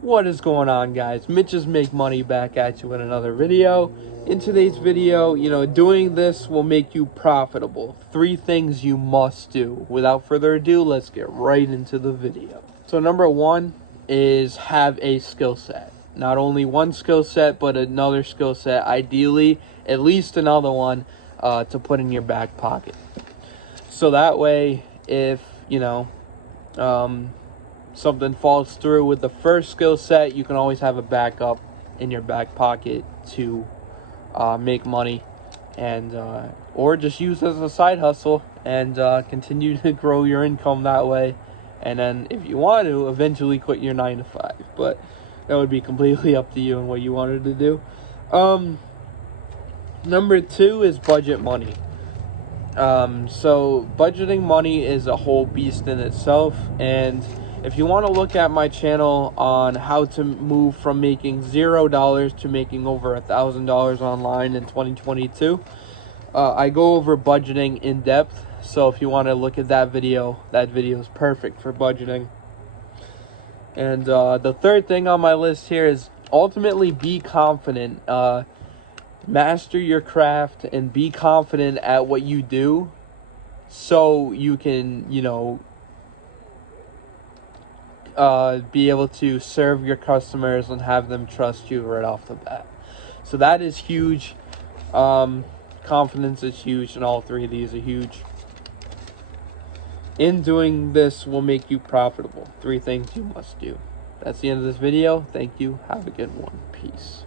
What is going on, guys? Mitch's Make Money back at you with another video. In today's video, doing this will make you profitable. 3 things you must do. Without further ado, let's get right into the video. So number 1 is have a skill set. Not only one skill set, but another skill set. Ideally, at least another one to put in your back pocket. So that way, if, something falls through with the first skill set, you can always have a backup in your back pocket to make money, and or just use as a side hustle and continue to grow your income that way. And then if you want to, eventually quit your 9 to 5, but that would be completely up to you and what you wanted to do. Number 2 is budget money. So budgeting money is a whole beast in itself, and if you want to look at my channel on how to move from making $0 to making over $1,000 online in 2022, I go over budgeting in depth. So if you want to look at that video is perfect for budgeting. And the third thing on my list here is ultimately be confident. Master your craft and be confident at what you do, so you can, be able to serve your customers and have them trust you right off the bat. So that is huge. Confidence is huge, and all 3 of these are huge. In doing this will make you profitable. 3 things you must do. That's the end of this video. Thank you. Have a good one. Peace.